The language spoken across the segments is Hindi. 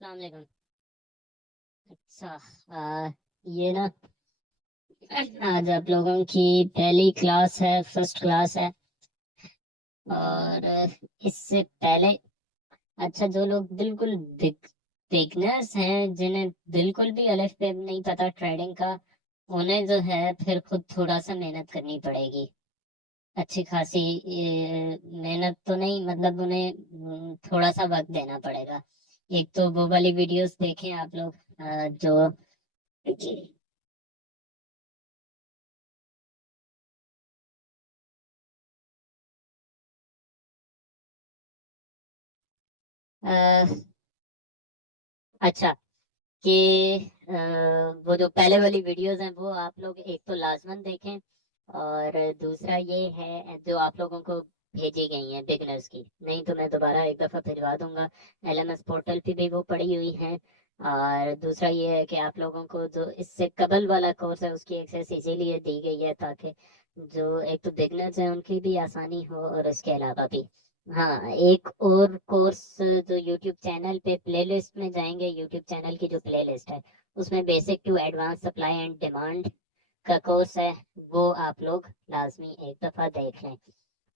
अस्सलाम वालेकुम। अच्छा। ये ना आज आप लोगों की पहली क्लास है, फर्स्ट क्लास है। और इससे पहले अच्छा, जो लोग बिल्कुल बिगनर्स हैं, जिन्हें बिल्कुल भी अलिफ बे नहीं पता ट्रेडिंग का, उन्हें जो है फिर खुद थोड़ा सा मेहनत करनी पड़ेगी। अच्छी खासी मेहनत तो नहीं, मतलब उन्हें थोड़ा सा वक्त देना पड़ेगा। एक तो वो वाली वीडियोस देखें आप लोग, जो अच्छा, कि वो जो पहले वाली वीडियोस हैं वो आप लोग एक तो लाजमन देखें। और दूसरा ये है जो आप लोगों को भेजी गई हैं बिगनर्स की, नहीं तो मैं दोबारा एक दफ़ा भिजवा दूंगा। एलएमएस पोर्टल पे भी वो पड़ी हुई हैं। और दूसरा ये है कि आप लोगों को जो इससे कबल वाला कोर्स है उसकी एक्सेस इसीलिए दी गई है ताकि जो एक तो बिगनर्स हैं उनकी भी आसानी हो, और इसके अलावा भी हाँ, एक और कोर्स जो यूट्यूब चैनल पे प्लेलिस्ट में जाएंगे, यूट्यूब चैनल की जो प्लेलिस्ट है उसमें basic to advance supply and demand का कोर्स है। वो आप लोग लाजमी एक दफ़ा देख लें।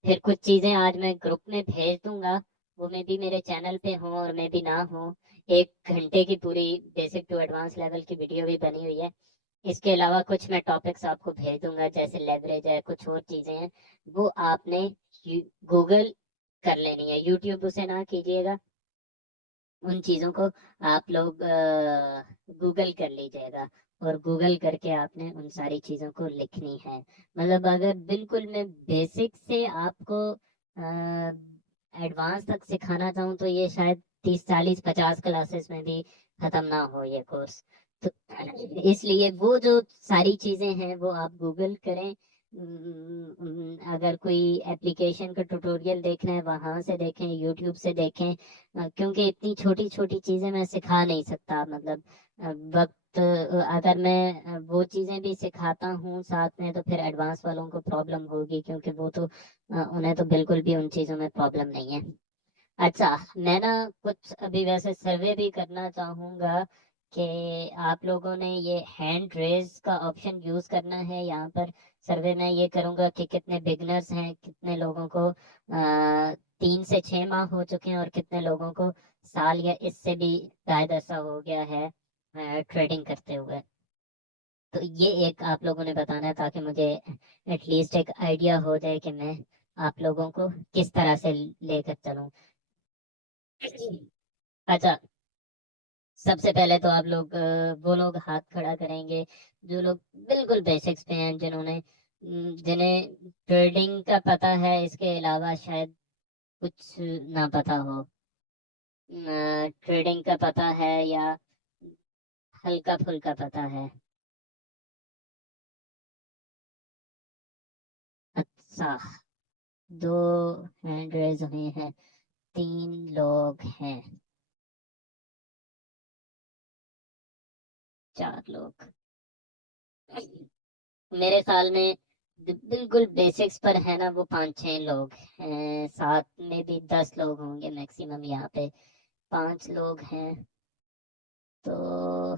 फिर कुछ चीज़ें आज मैं ग्रुप में भेज दूंगा, वो मे भी मेरे चैनल पे हो और मे भी ना हो। 1 घंटे की पूरी बेसिक टू एडवांस लेवल की वीडियो भी बनी हुई है। इसके अलावा कुछ मैं टॉपिक्स आपको भेज दूंगा, जैसे लेवरेज है, कुछ और चीज़ें हैं, वो आपने गूगल कर लेनी है, यूट्यूब उसे ना कीजिएगा। उन चीज़ों को आप लोग गूगल कर लीजिएगा, और गूगल करके आपने उन सारी चीज़ों को लिखनी है। मतलब अगर बिल्कुल मैं बेसिक से आपको एडवांस तक सिखाना चाहूँ तो ये शायद 30 40 50 क्लासेस में भी ख़त्म ना हो ये कोर्स। तो इसलिए वो जो सारी चीज़ें हैं वो आप गूगल करें। अगर कोई एप्लीकेशन का ट्यूटोरियल देखना है वहां से देखें, यूट्यूब से देखें। क्योंकि इतनी छोटी छोटी चीजें मैं सिखा नहीं सकता, मतलब वक्त अगर मैं वो चीजें भी सिखाता हूँ साथ में तो फिर एडवांस वालों को प्रॉब्लम होगी, क्योंकि वो तो उन्हें तो बिल्कुल भी उन चीजों में प्रॉब्लम नहीं है। अच्छा, मैं ना कुछ अभी वैसे सर्वे भी करना चाहूंगा कि आप लोगों ने ये हैंड रेज का ऑप्शन यूज करना है यहाँ पर। सर्वे में ये करूंगा कि कितने बिगनर्स हैं, कितने लोगों को 3 से 6 माह हो चुके हैं, और कितने लोगों को साल या इससे भी शायद ऐसा हो गया है ट्रेडिंग करते हुए। तो ये एक आप लोगों ने बताना है ताकि मुझे एटलीस्ट एक आइडिया हो जाए कि मैं आप लोगों को किस तरह से लेकर चलूं। अच्छा, सबसे पहले तो आप लोग वो लोग हाथ खड़ा करेंगे जो लोग बिल्कुल बेसिक्स पे हैं, जिन्हें ट्रेडिंग का पता है, इसके अलावा शायद कुछ ना पता हो। ट्रेडिंग का पता है या हल्का फुल्का पता है। अच्छा, 2 हैंड रेज हुए हैं, 3 लोग हैं, 4 लोग। मेरे ख्याल में बिल्कुल बेसिक्स पर है ना वो 5 6 लोग हैं, साथ में भी 10 लोग होंगे मैक्सिमम यहाँ पे। 5 लोग हैं तो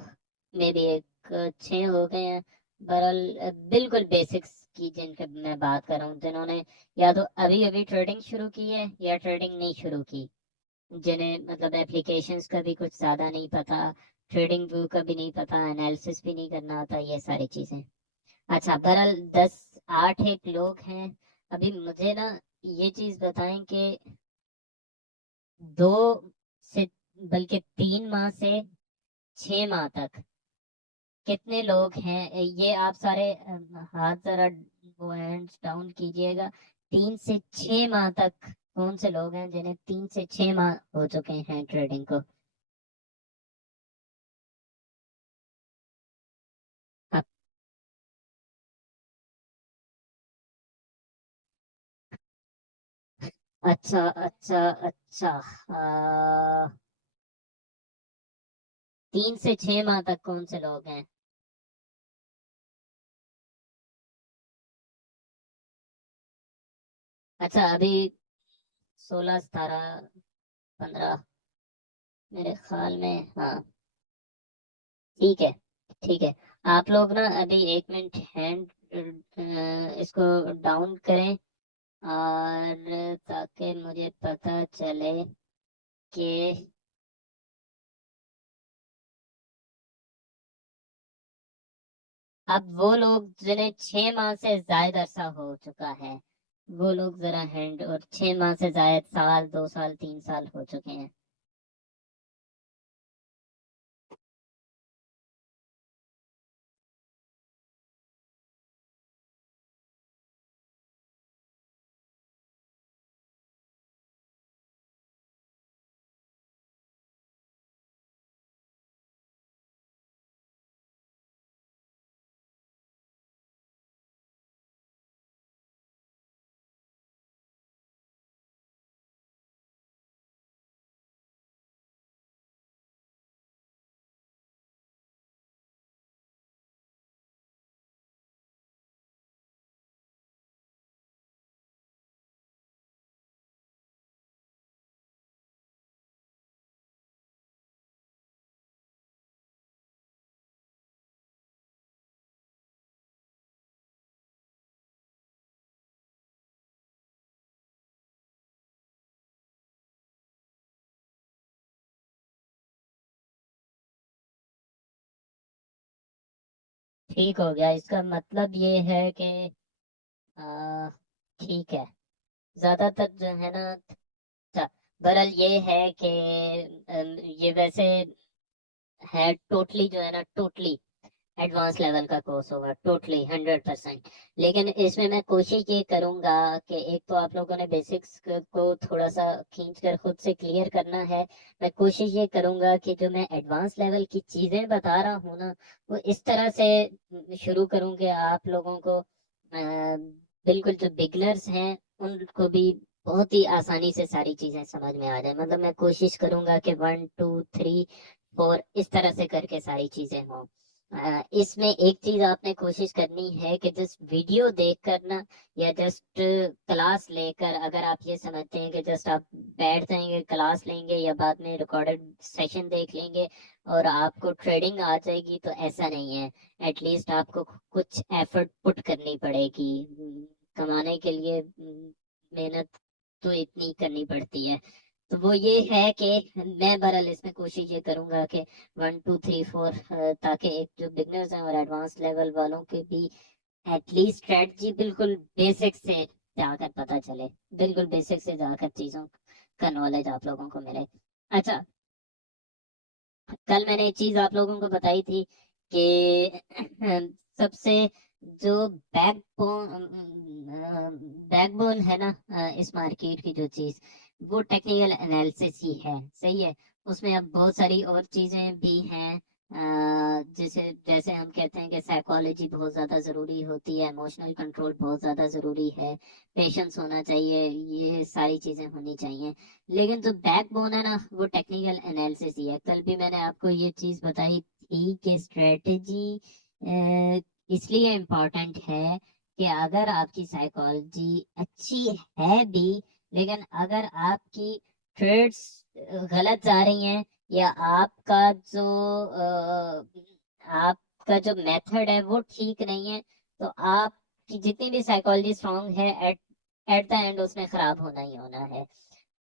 मे भी एक 6 हो गए हैं। बहरहाल बिल्कुल बेसिक्स की जिनके मैं बात कर रहा हूँ, जिन्होंने या तो अभी अभी ट्रेडिंग शुरू की है या ट्रेडिंग नहीं शुरू की, जिन्हें मतलब एप्लीकेशंस का भी कुछ ज़्यादा नहीं पता, ट्रेडिंग व्यू का भी नहीं पता, एनालिसिस भी नहीं करना आता, ये सारी चीज़ें। अच्छा, बहरहाल 10 8 एक लोग हैं। अभी मुझे ना ये चीज बताएं कि 2 से बल्कि 3 माह से 6 माह तक कितने लोग हैं, ये आप सारे हाथ जरा वो हैंड्स डाउन कीजिएगा। 3 से 6 माह तक कौन से लोग हैं जिन्हें 3 से 6 माह हो चुके हैं ट्रेडिंग को? अ- अच्छा अच्छा अच्छा। 3 से 6 माह तक कौन से लोग हैं? अच्छा, अभी 16 17 15 मेरे ख्याल में हाँ ठीक है। ठीक है, आप लोग ना अभी 1 मिनट हैंड इसको डाउन करें, और ताकि मुझे पता चले कि अब वो लोग जिन्हें 6 माह से ज्यादा अरसा हो चुका है, वो लोग जरा हैंड, और 6 माह से ज्यादा, साल, 2 साल, 3 साल हो चुके हैं। ठीक हो गया, इसका मतलब ये है कि आ, ठीक है, ज्यादातर जो है ना। अच्छा, बहरहाल ये है कि ये वैसे है टोटली जो है ना, टोटली एडवांस लेवल का कोर्स होगा, टोटली 100%। लेकिन इसमें मैं कोशिश ये करूंगा कि एक तो आप लोगों ने बेसिक्स को थोड़ा सा खींच कर खुद से क्लियर करना है। मैं कोशिश ये करूंगा कि जो मैं एडवांस लेवल की चीजें बता रहा हूँ ना, वो इस तरह से शुरू करूँ कि आप लोगों को बिल्कुल जो बिगनर्स हैं उनको भी बहुत ही आसानी से सारी चीजें समझ में आ जाए। मतलब मैं कोशिश करूंगा कि 1 2 3 4 इस तरह से करके सारी चीजें हों। इसमें एक चीज आपने कोशिश करनी है कि जस्ट वीडियो देखकर ना, या जस्ट क्लास लेकर, अगर आप ये समझते हैं कि जस्ट आप बैठ जाएंगे, क्लास लेंगे या बाद में रिकॉर्डेड सेशन देख लेंगे और आपको ट्रेडिंग आ जाएगी, तो ऐसा नहीं है। एटलीस्ट आपको कुछ एफर्ट पुट करनी पड़ेगी। कमाने के लिए मेहनत तो इतनी करनी पड़ती है। तो वो ये है कि मैं बहरहाल इसमें कोशिश ये करूंगा कि 1 2 3 4, ताकि एक जो बिगनर्स हैं और एडवांस लेवल वालों के भी एटलीस्ट स्ट्रेटजी बिल्कुल बेसिक से जाकर पता चले, बिल्कुल बेसिक से जाकर चीजों का नॉलेज आप लोगों को मिले। अच्छा, कल मैंने एक चीज आप लोगों को बताई थी कि सबसे जो बैकबोन है ना, इस मार्केट की जो चीज, वो टेक्निकल एनालिसिस ही है। सही है, उसमें अब बहुत सारी और चीजें भी हैं। जैसे जैसे हम कहते हैं कि साइकोलॉजी बहुत ज्यादा जरूरी होती है, इमोशनल कंट्रोल बहुत ज्यादा जरूरी है, पेशेंस होना चाहिए, ये सारी चीजें होनी चाहिए। लेकिन जो बैकबोन है ना, वो टेक्निकल एनालिसिस ही है। कल भी मैंने आपको ये चीज बताई थी कि स्ट्रेटजी इसलिए इम्पोर्टेंट है कि अगर आपकी साइकोलॉजी अच्छी है भी, लेकिन अगर आपकी ट्रेड्स गलत जा रही हैं, या आपका जो मेथड है वो ठीक नहीं है, तो आपकी जितनी भी साइकोलॉजी स्ट्रांग है, एट एट द एंड उसने खराब होना ही होना है।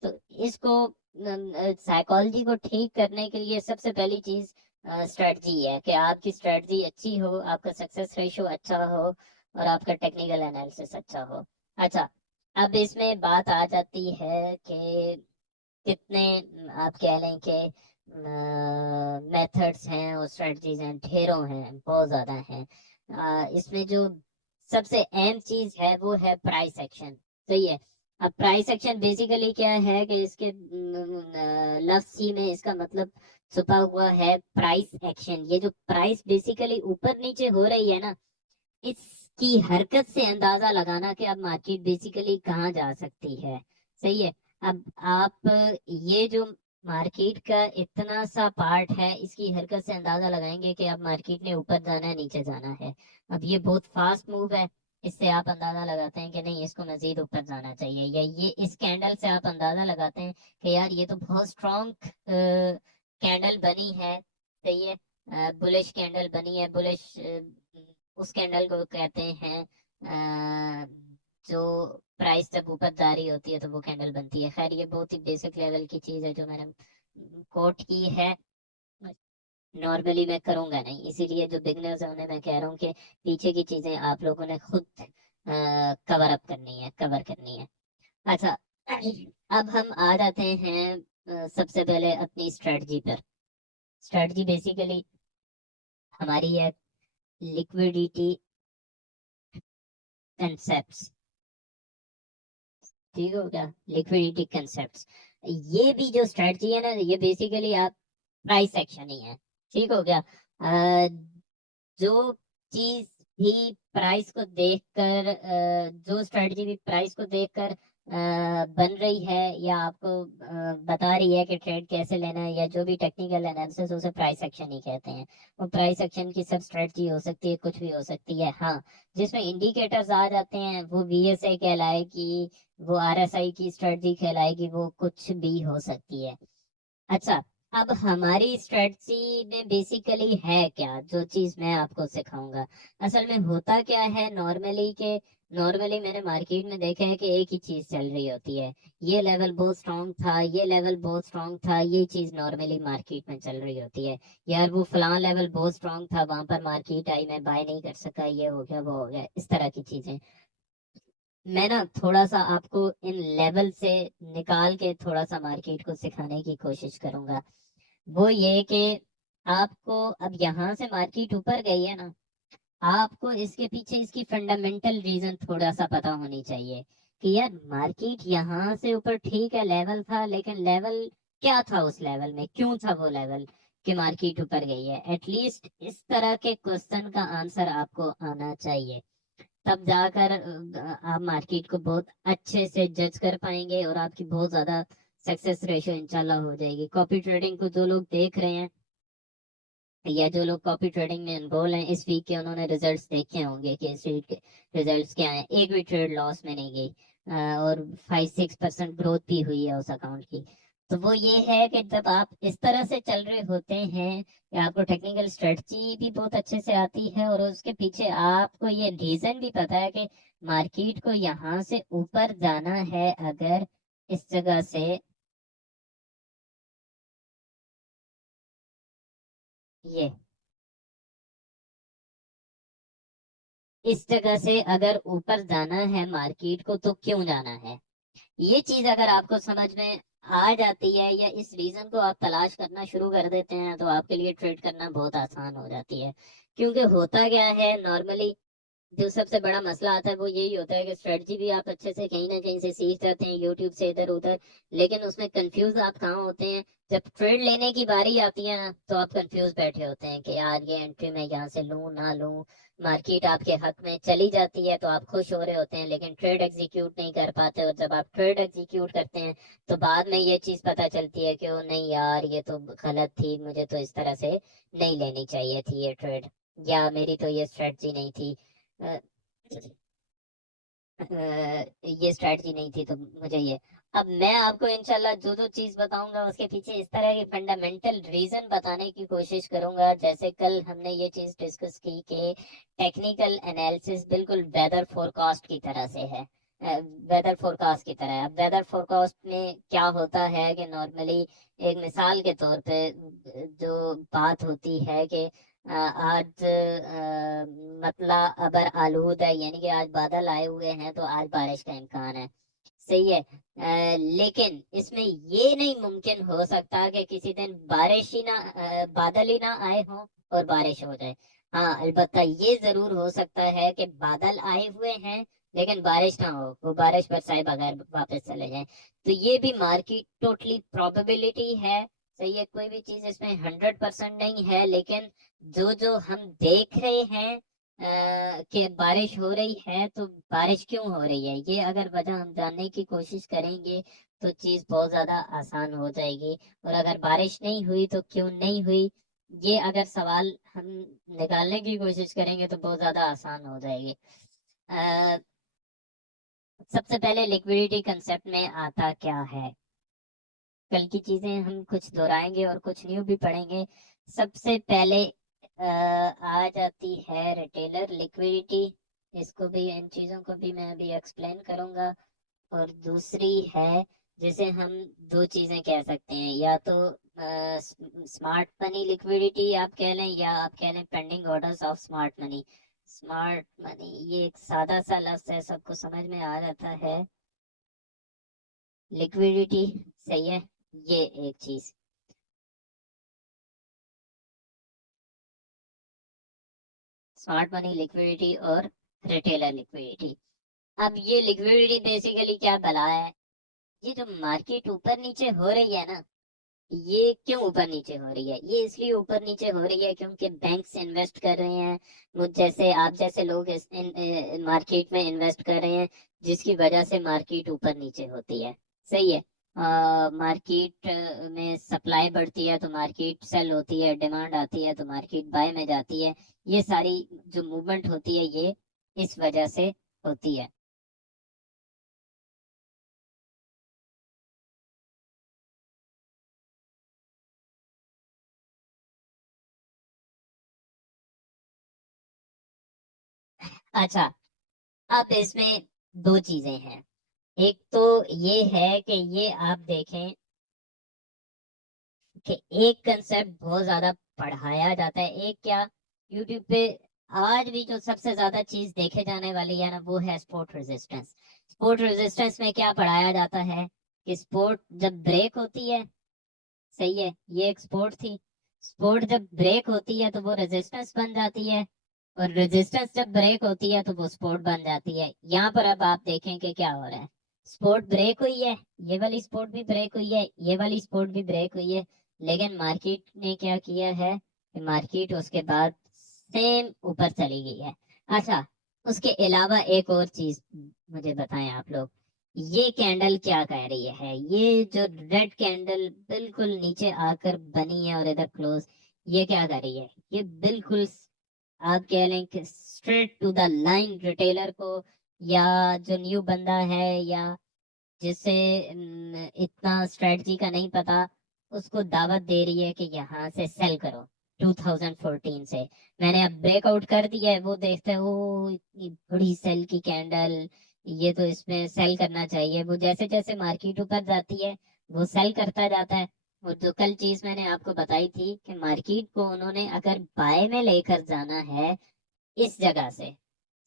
तो इसको साइकोलॉजी को ठीक करने के लिए सबसे पहली चीज स्ट्रेटजी है कि आपकी स्ट्रेटजी अच्छी हो, आपका सक्सेस रेशियो अच्छा हो, और आपका टेक्निकल एनालिसिस अच्छा हो। अच्छा, अब इसमें बात आ जाती है कि कितने आप कह लें कि मेथड्स हैं और स्ट्रेटजीज हैं, ढेरों हैं, बहुत ज्यादा हैं। इसमें जो सबसे अहम चीज है वो है प्राइस एक्शन। सही है। अब प्राइस एक्शन बेसिकली क्या है कि इसके लफ्ज ही में इसका मतलब छुपा हुआ है प्राइस एक्शन। ये जो प्राइस बेसिकली ऊपर नीचे हो रही है ना, इसकी हरकत से अंदाजा लगाना कि अब मार्केट बेसिकली कहाँ जा सकती है। सही है। अब आप ये जो मार्केट का इतना सा पार्ट है, इसकी हरकत से अंदाजा लगाएंगे कि अब मार्केट ने ऊपर जाना है, नीचे जाना है। अब ये बहुत फास्ट मूव है, इससे आप अंदाजा लगाते हैं कि नहीं, इसको मजीद ऊपर जाना चाहिए, या ये इस कैंडल से आप अंदाजा लगाते हैं कि यार ये तो बहुत स्ट्रॉन्ग कैंडल बनी है, सही है, बुलिश कैंडल बनी है, बुलिश उस कैंडल को कहते हैं जो प्राइस जब ऊपर जा रही होती है तो वो कैंडल बनती है। खैर ये बहुत ही बेसिक लेवल की चीज है जो मैंने कोट की है, नॉर्मली मैं करूंगा नहीं, इसीलिए जो बिगनर्स है उन्हें मैं कह रहा हूँ कि पीछे की चीजें आप लोगों ने खुद कवर अप करनी है, कवर करनी है। अच्छा, अब हम आ जाते हैं सबसे पहले अपनी स्ट्रेटजी पर। स्ट्रेटजी बेसिकली हमारी है लिक्विडिटी कंसेप्ट, ठीक हो गया, लिक्विडिटी कंसेप्ट। ये भी जो स्ट्रेटजी है ना, ये बेसिकली आप प्राइस एक्शन ही है, ठीक हो गया। जो चीज भी प्राइस को देखकर जो स्ट्रेटजी भी प्राइस को देखकर बन रही है या आपको बता रही है कि ट्रेड कैसे लेना है, या जो भी टेक्निकल एनालिसिस, उसे प्राइस एक्शन ही कहते हैं। वो प्राइस एक्शन की सब स्ट्रेटजी हो सकती है, कुछ भी हो सकती है। हाँ, जिसमें इंडिकेटर्स आ जाते हैं वो वीएसए कहलाएगी, वो आरएसआई की स्ट्रेटजी कहलाएगी, वो कुछ भी हो सकती है। अच्छा, अब हमारी स्ट्रेटजी में बेसिकली है क्या, जो चीज मैं आपको सिखाऊंगा। असल में होता क्या है नॉर्मली के, नॉर्मली मैंने मार्केट में देखा है कि एक ही चीज चल रही होती है। ये लेवल बहुत स्ट्रांग था, ये लेवल बहुत स्ट्रांग था, ये चीज नॉर्मली मार्केट में चल रही होती है। यार वो फलां लेवल बहुत स्ट्रांग था, वहां पर मार्केट आई, मैं बाय नहीं कर सका, ये हो गया, वो हो गया, इस तरह की चीजें। मैं ना थोड़ा सा आपको इन लेवल से निकाल के थोड़ा सा मार्केट को सिखाने की कोशिश करूंगा। वो ये कि आपको अब यहाँ से मार्केट ऊपर गई है ना, आपको इसके पीछे इसकी फंडामेंटल रीजन थोड़ा सा पता होनी चाहिए कि यार मार्केट यहाँ से ऊपर ठीक है, लेवल था, लेकिन लेवल क्या था, उस लेवल में क्यों था वो लेवल कि मार्केट ऊपर गई है। एटलीस्ट इस तरह के क्वेश्चन का आंसर आपको आना चाहिए, तब जाकर आप मार्केट को बहुत अच्छे से जज कर पाएंगे और आपकी बहुत ज्यादा सक्सेस रेशियो इंशाल्लाह हो जाएगी। कॉपी ट्रेडिंग को जो लोग देख रहे हैं या जो लोग कॉपी ट्रेडिंग में इन्वॉल्व हैं इस वीक के, उन्होंने रिजल्ट्स देखे होंगे कि इस वीक के रिजल्ट्स क्या हैं। एक भी ट्रेड लॉस में नहीं गई, और 5-6% ग्रोथ भी हुई है उस अकाउंट की। तो वो ये है कि जब आप इस तरह से चल रहे होते हैं, या आपको टेक्निकल स्ट्रेटजी भी बहुत अच्छे से आती है और उसके पीछे आपको ये रीजन भी पता है कि मार्केट को यहाँ से ऊपर जाना है, अगर इस जगह से ये इस जगह से अगर ऊपर जाना है मार्केट को, तो क्यों जाना है। ये चीज अगर आपको समझ में आ जाती है, या इस रीजन को आप तलाश करना शुरू कर देते हैं, तो आपके लिए ट्रेड करना बहुत आसान हो जाती है। क्योंकि होता क्या है नॉर्मली, जो सबसे बड़ा मसला आता है वो यही होता है कि स्ट्रेटजी भी आप अच्छे से कहीं ना कहीं से सीख जाते हैं, यूट्यूब से इधर उधर, लेकिन उसमें कंफ्यूज आप कहाँ होते हैं, जब ट्रेड लेने की बारी आती है ना, तो आप कंफ्यूज बैठे होते हैं कि यार ये एंट्री मैं यहाँ से लूं ना लूं। मार्केट आपके हक में चली जाती है तो आप खुश हो रहे होते हैं, लेकिन ट्रेड एग्जीक्यूट नहीं कर पाते, और जब आप ट्रेड एग्जीक्यूट करते हैं तो बाद में ये चीज पता चलती है कि ओ नहीं यार, ये तो गलत थी, मुझे तो इस तरह से नहीं लेनी चाहिए थी ये ट्रेड, या मेरी तो ये स्ट्रेटजी नहीं थी, अ, ये स्ट्रैटेजी नहीं थी, तो मुझे ये। अब मैं आपको इंशाल्लाह जो जो चीज बताऊंगा उसके पीछे इस तरह के फंडामेंटल रीजन बताने की कोशिश करूंगा। जैसे कल हमने ये चीज डिस्कस की कि टेक्निकल एनालिसिस बिल्कुल वेदर फोरकास्ट की तरह से है, वेदर फोरकास्ट की तरह है। अब वेदर फोरकास्ट में क्या होता है कि नॉर्मली एक मिसाल के तौर पे जो बात होती है कि आज मतलब अबर आलूद है, यानी कि आज बादल आए हुए हैं तो आज बारिश का इम्कान है, सही है। लेकिन इसमें ये नहीं मुमकिन हो सकता कि किसी दिन बारिश ही ना बादल ही ना आए हों और बारिश हो जाए। हाँ, अलबत्ता ये जरूर हो सकता है कि बादल आए हुए हैं लेकिन बारिश ना हो, वो बारिश बरसाए बगैर वापस चले जाएं। तो ये भी मार्केट टोटली प्रोबेबिलिटी है, सही है। कोई भी चीज इसमें 100% नहीं है, लेकिन जो जो हम देख रहे हैं कि बारिश हो रही है, तो बारिश क्यों हो रही है, ये अगर वजह हम जानने की कोशिश करेंगे तो चीज बहुत ज्यादा आसान हो जाएगी। और अगर बारिश नहीं हुई तो क्यों नहीं हुई, ये अगर सवाल हम निकालने की कोशिश करेंगे तो बहुत ज्यादा आसान हो जाएगी। अ, सबसे पहले लिक्विडिटी कंसेप्ट में आता क्या है। कल की चीजें हम कुछ दोहराएंगे और कुछ न्यू भी पढ़ेंगे। सबसे पहले आ जाती है रिटेलर लिक्विडिटी। इसको भी, इन चीजों को भी मैं अभी एक्सप्लेन करूंगा। और दूसरी है, जिसे हम दो चीजें कह सकते हैं, या तो स्मार्ट मनी लिक्विडिटी आप कह लें, या आप कह लें pending orders of smart money. Smart money ये एक सादा सा लफ्ज है, सबको समझ में आ जाता है। लिक्विडिटी, सही है, ये एक चीज। स्मार्ट मनी लिक्विडिटी और रिटेलर लिक्विडिटी। अब ये लिक्विडिटी बेसिकली क्या भला है? ये जो मार्केट ऊपर नीचे हो रही है ना, ये क्यों ऊपर नीचे हो रही है? ये इसलिए ऊपर नीचे हो रही है क्योंकि बैंक्स इन्वेस्ट कर रहे हैं, मुझ जैसे आप जैसे लोग इस मार्केट में इन्वेस्ट कर रहे हैं, जिसकी वजह से मार्केट ऊपर नीचे होती है। सही है। मार्केट में सप्लाई बढ़ती है तो मार्केट सेल होती है, डिमांड आती है तो मार्केट बाय में जाती है। ये सारी जो मूवमेंट होती है, ये इस वजह से होती है। अच्छा, अब इसमें दो चीजें हैं। एक तो ये है कि ये आप देखें कि एक कंसेप्ट बहुत ज्यादा पढ़ाया जाता है। एक क्या, यूट्यूब पे आज भी जो सबसे ज्यादा चीज देखे जाने वाली है ना, वो है स्पोर्ट रेजिस्टेंस। स्पोर्ट रेजिस्टेंस में क्या पढ़ाया जाता है कि स्पोर्ट जब ब्रेक होती है, सही है, ये एक स्पोर्ट थी, स्पोर्ट जब ब्रेक होती है तो वो रेजिस्टेंस बन जाती है, और रेजिस्टेंस जब ब्रेक होती है तो वो स्पोर्ट बन जाती है। यहाँ पर अब आप देखें कि क्या हो रहा है। स्पोर्ट ब्रेक हुई है, ये वाली स्पोर्ट भी ब्रेक हुई है, ये वाली स्पोर्ट भी ब्रेक हुई है, लेकिन मार्केट ने क्या किया है कि मार्केट उसके बाद सेम ऊपर चली गई है। अच्छा, उसके अलावा एक और चीज मुझे बताएं आप लोग, ये कैंडल क्या कह रही है? ये जो रेड कैंडल बिल्कुल नीचे आकर बनी है और इधर क्लोज, ये क्या कर रही है? ये बिल्कुल आप कह लें कि straight to the line retailer को, या जो न्यू बंदा है, या जिसे इतना स्ट्रेटजी का नहीं पता, उसको दावत दे रही है कि यहाँ से सेल करो। 2014 से मैंने अब ब्रेकआउट कर दिया है, वो देखते हैं ओ इतनी बड़ी सेल की कैंडल, ये तो इसमें सेल करना चाहिए। वो जैसे जैसे मार्केट ऊपर जाती है, वो सेल करता जाता है। और जो कल चीज मैंने आपको बताई थी कि मार्केट को उन्होंने अगर बाय में लेकर जाना है इस जगह से,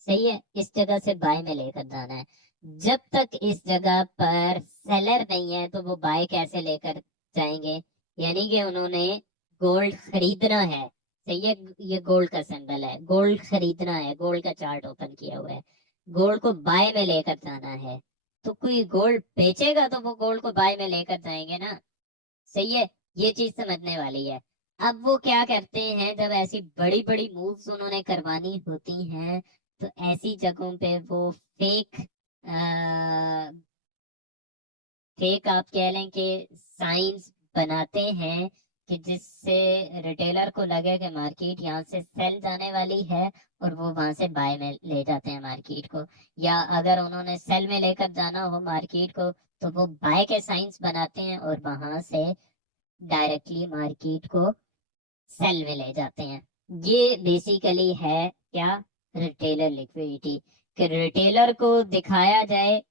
सही है, इस जगह से बाय में लेकर जाना है। जब तक इस जगह पर सेलर नहीं है तो वो बाय कैसे लेकर जाएंगे? यानी कि उन्होंने गोल्ड खरीदना है, सही है, ये गोल्ड का सिंबल है, गोल्ड खरीदना है, गोल्ड का चार्ट ओपन किया हुआ है, गोल्ड को बाय में लेकर जाना है। तो कोई गोल्ड बेचेगा तो वो गोल्ड को बाय में लेकर जाएंगे ना, सही है, ये चीज समझने वाली है। अब वो क्या करते हैं, जब ऐसी बड़ी बड़ी मूव्स उन्होंने करवानी होती हैं, तो ऐसी जगहों पे वो फेक फेक आप कह लें कि साइंस बनाते हैं, कि जिससे रिटेलर को लगे कि मार्केट यहाँ से सेल जाने वाली है, और वो वहां से बाय में ले जाते हैं मार्केट को। या अगर उन्होंने सेल में लेकर जाना हो मार्केट को, तो वो बाय के साइंस बनाते हैं और वहां से डायरेक्टली मार्केट को सेल में ले जाते हैं। ये बेसिकली है क्या, रिटेलर लिक्विडिटी। कि रिटेलर को दिखाया जाए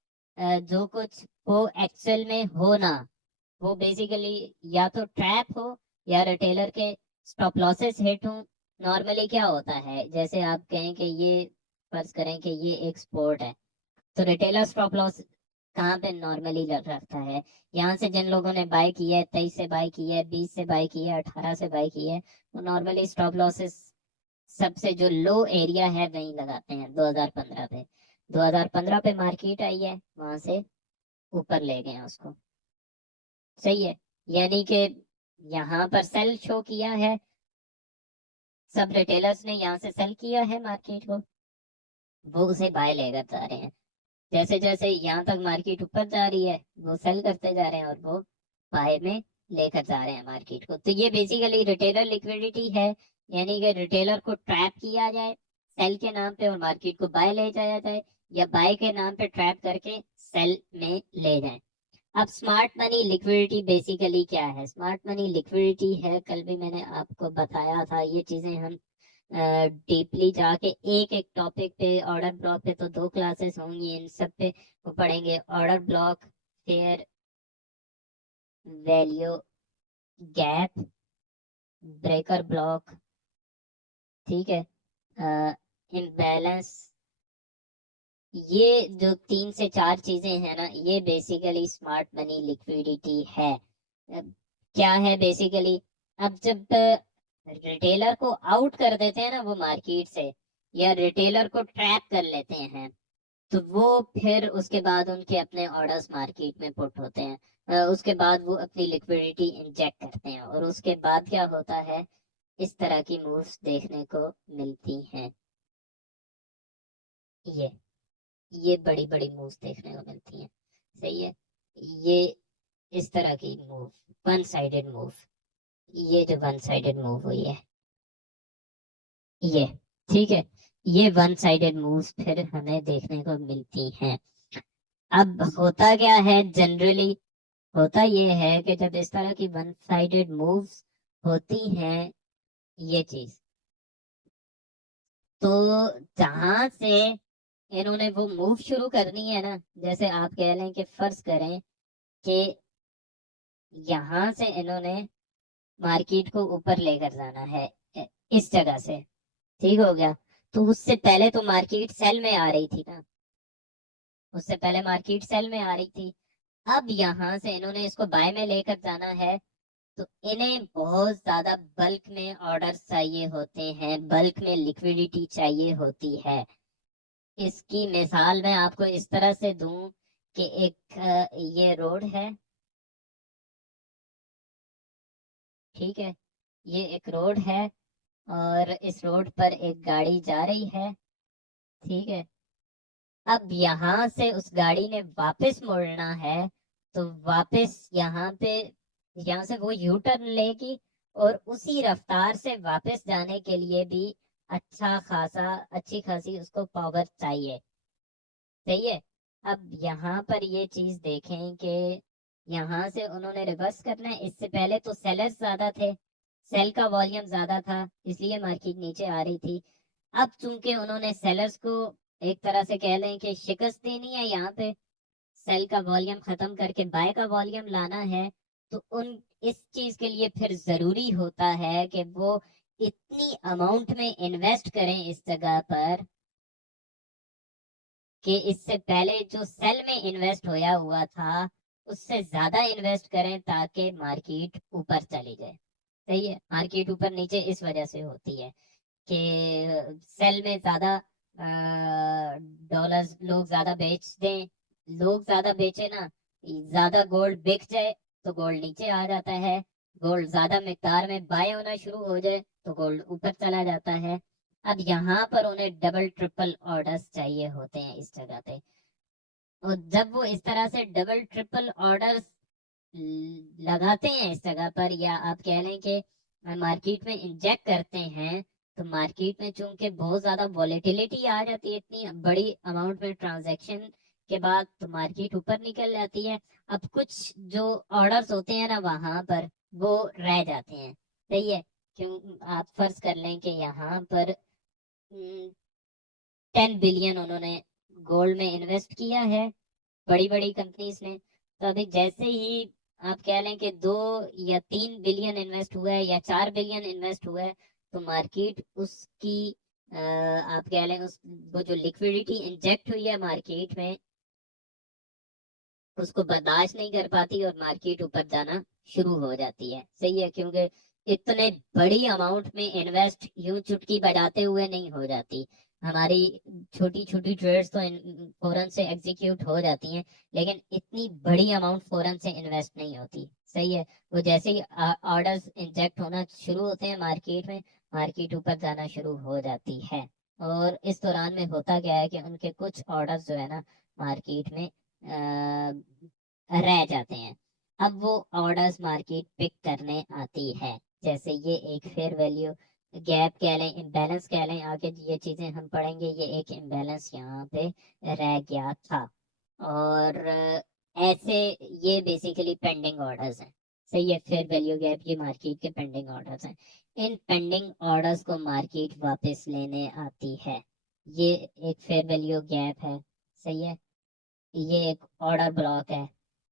जो कुछ वो एक्चुअल में हो ना, वो बेसिकली या तो ट्रैप हो, या रिटेलर के स्टॉप लॉसेस हिट हो। नॉर्मली क्या होता है, जैसे आप कहें कि ये, फर्ज करें कि ये एक स्पोर्ट है, तो रिटेलर स्टॉप लॉस कहाँ पे नॉर्मली रखता है? यहाँ से जिन लोगों ने बाय की है, 23 से बाय की है, 20 से बाय की है, 18 से बाय की है, वो नॉर्मली स्टॉप लॉसेस सबसे जो लो एरिया है वहीं लगाते हैं 2015 पे। 2015 पे मार्केट आई है, वहां से ऊपर ले गए हैं उसको, सही है। यानी कि यहाँ पर सेल शो किया है, सब रिटेलर्स ने यहाँ से सेल किया है मार्केट को, वो उसे बाय लेकर जा रहे हैं। जैसे जैसे यहाँ तक मार्केट ऊपर जा रही है, वो सेल करते जा रहे हैं और वो बाय में लेकर जा रहे हैं मार्केट को। तो ये बेसिकली रिटेलर लिक्विडिटी है। यानी कि रिटेलर को ट्रैप किया जाए सेल के नाम पे, और मार्केट को बाय ले जाया जाए, या बाय के नाम पे ट्रैप करके सेल में ले जाए। अब स्मार्ट मनी लिक्विडिटी बेसिकली क्या है? स्मार्ट मनी लिक्विडिटी है, कल भी मैंने आपको बताया था, ये चीजें हम डीपली जाके एक एक टॉपिक पे, ऑर्डर ब्लॉक पे तो 2 क्लासेस होंगी, इन सब पे वो पढ़ेंगे। Order block, fair value gap, breaker block, ठीक है, इम्बैलेंस, ये जो 3 से 4 चीजें हैं ना, ये बेसिकली स्मार्ट मनी लिक्विडिटी है। क्या है बेसिकली? अब जब रिटेलर को आउट कर देते हैं ना वो मार्केट से, या रिटेलर को ट्रैप कर लेते हैं, तो वो फिर उसके बाद उनके अपने ऑर्डर्स मार्केट में पुट होते हैं। उसके बाद वो अपनी लिक्विडिटी इंजेक्ट करते हैं, और उसके बाद क्या होता है, इस तरह की मूव्स देखने को मिलती हैं। ये ये बड़ी बड़ी मूव्स देखने को मिलती हैं, सही है। ये इस तरह की मूव, वन साइडेड मूव, ये जो वन साइडेड मूव हुई है, ये, ठीक है, ये वन साइडेड मूव्स फिर हमें देखने को मिलती हैं। अब होता क्या है जनरली, होता ये है कि जब इस तरह की वन साइडेड मूव्स होती हैं, ये चीज, तो जहां से इन्होंने वो मूव शुरू करनी है ना, जैसे आप कह लें कि फर्ज करें कि यहाँ से इन्होंने मार्केट को ऊपर लेकर जाना है, इस जगह से, ठीक हो गया। तो उससे पहले तो मार्केट सेल में आ रही थी ना, उससे पहले मार्केट सेल में आ रही थी। अब यहाँ से इन्होंने इसको बाय में लेकर जाना है, तो इन्हें बहुत ज्यादा बल्क में ऑर्डर्स चाहिए होते हैं, बल्क में लिक्विडिटी चाहिए होती है। इसकी मिसाल मैं आपको इस तरह से दूं कि एक ये रोड है, ठीक है, ये एक रोड है, और इस रोड पर एक गाड़ी जा रही है, ठीक है। अब यहाँ से उस गाड़ी ने वापस मुड़ना है, तो वापस यहाँ पे, यहाँ से वो यू टर्न लेगी, और उसी रफ्तार से वापस जाने के लिए भी अच्छी खासी उसको पावर चाहिए, सही है। अब यहाँ पर ये चीज देखें कि यहाँ से उन्होंने रिवर्स करना है, इससे पहले तो सेलर्स ज्यादा थे, सेल का वॉल्यूम ज्यादा था, इसलिए मार्केट नीचे आ रही थी। अब चूंकि उन्होंने सेलर्स को एक तरह से कह लें कि शिकस्त देनी है, यहाँ पे सेल का वॉल्यूम खत्म करके बाय का वॉल्यूम लाना है, तो उन इस चीज के लिए फिर जरूरी होता है कि वो इतनी अमाउंट में इन्वेस्ट करें इस जगह पर, कि इससे पहले जो सेल में इन्वेस्ट होया हुआ था उससे ज्यादा इन्वेस्ट करें, ताकि मार्केट ऊपर चली जाए, सही है। मार्केट ऊपर नीचे इस वजह से होती है कि सेल में ज्यादा डॉलर्स लोग ज्यादा बेच दें, लोग ज्यादा बेचे ना, ज्यादा गोल्ड बिक जाए तो गोल्ड नीचे आ जाता है, गोल्ड ज्यादा मिकदार में बाय होना शुरू हो जाए तो गोल्ड ऊपर चला जाता है। अब यहाँ पर उन्हें डबल ट्रिपल ऑर्डर्स चाहिए होते हैं इस जगह पे, और जब वो इस तरह से डबल ट्रिपल ऑर्डर्स लगाते हैं इस जगह पर, या आप कह लें कि मार्केट में इंजेक्ट करते हैं, तो मार्केट में चूंकि बहुत ज्यादा वॉलेटिलिटी आ जाती है इतनी बड़ी अमाउंट में ट्रांजैक्शन के बाद, तो मार्केट ऊपर निकल जाती है। अब कुछ जो ऑर्डर्स होते हैं ना वहां पर, वो रह जाते हैं, सही है। क्यों? आप फर्ज कर लें कि यहाँ पर 10 बिलियन उन्होंने गोल्ड में इन्वेस्ट किया है, बड़ी बड़ी कंपनीज ने। तो अभी जैसे ही आप कह लें कि 2 या 3 बिलियन इन्वेस्ट हुआ है, या 4 बिलियन इन्वेस्ट हुआ है, तो मार्केट उसकी आप कह लें उस वो जो लिक्विडिटी इंजेक्ट हुई है मार्केट में, उसको बर्दाश्त नहीं कर पाती, और मार्केट ऊपर जाना शुरू हो जाती है, सही है। क्योंकि इतने बड़ी अमाउंट में इन्वेस्ट यूं चुटकी बजाते हुए नहीं हो जाती, हमारी छोटी छोटी ट्रेड्स तो फौरन से एग्जीक्यूट हो जाती हैं, लेकिन इतनी बड़ी अमाउंट फौरन से इन्वेस्ट नहीं होती, सही है। वो जैसे ही ऑर्डर्स इंजेक्ट होना शुरू होते हैं मार्केट में, मार्केट ऊपर जाना शुरू हो जाती है। और इस दौरान में होता क्या है कि उनके कुछ ऑर्डर्स जो है ना मार्केट में रह जाते हैं। अब वो ऑर्डर्स मार्केट पिक करने आती है, जैसे ये एक फेयर वैल्यू गैप कह लें, इम्बैलेंस कह लें, आगे ये चीजें हम पढ़ेंगे। ये एक इम्बैलेंस यहाँ पे रह गया था, और ऐसे ये बेसिकली पेंडिंग ऑर्डर्स हैं। सही है, फेयर वैल्यू गैप ये मार्केट के पेंडिंग ऑर्डर्स हैं। इन पेंडिंग ऑर्डर्स को मार्केट वापस लेने आती है। ये एक फेयर वैल्यू गैप है। सही है, ये एक ऑर्डर ब्लॉक है।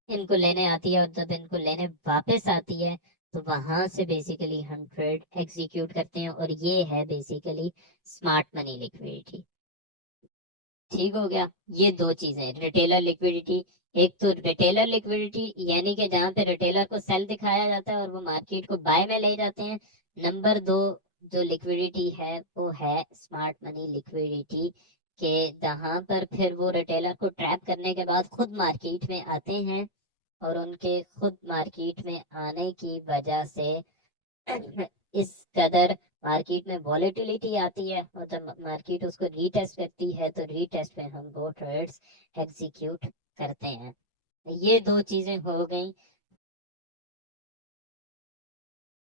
इनको लेने आती है और जब इनको लेने वापस आती है तो वहां से बेसिकली हम ट्रेड एग्जीक्यूट करते हैं, और ये है बेसिकली स्मार्ट मनी लिक्विडिटी। ठीक हो गया। ये दो चीजें, रिटेलर लिक्विडिटी, एक तो रिटेलर लिक्विडिटी यानी कि जहां पे रिटेलर को सेल दिखाया जाता है और वो मार्केट को बाय में ले जाते हैं। नंबर दो जो लिक्विडिटी है वो है स्मार्ट मनी लिक्विडिटी, के जहां पर फिर वो रिटेलर को ट्रैप करने के बाद खुद मार्केट में आते हैं, और उनके खुद मार्केट में आने की वजह से इस कदर मार्केट में वॉलेटिलिटी आती है, और जब मार्केट उसको रीटेस्ट करती है तो रीटेस्ट में हम वो ट्रेड्स एग्जीक्यूट करते हैं। ये दो चीजें हो गई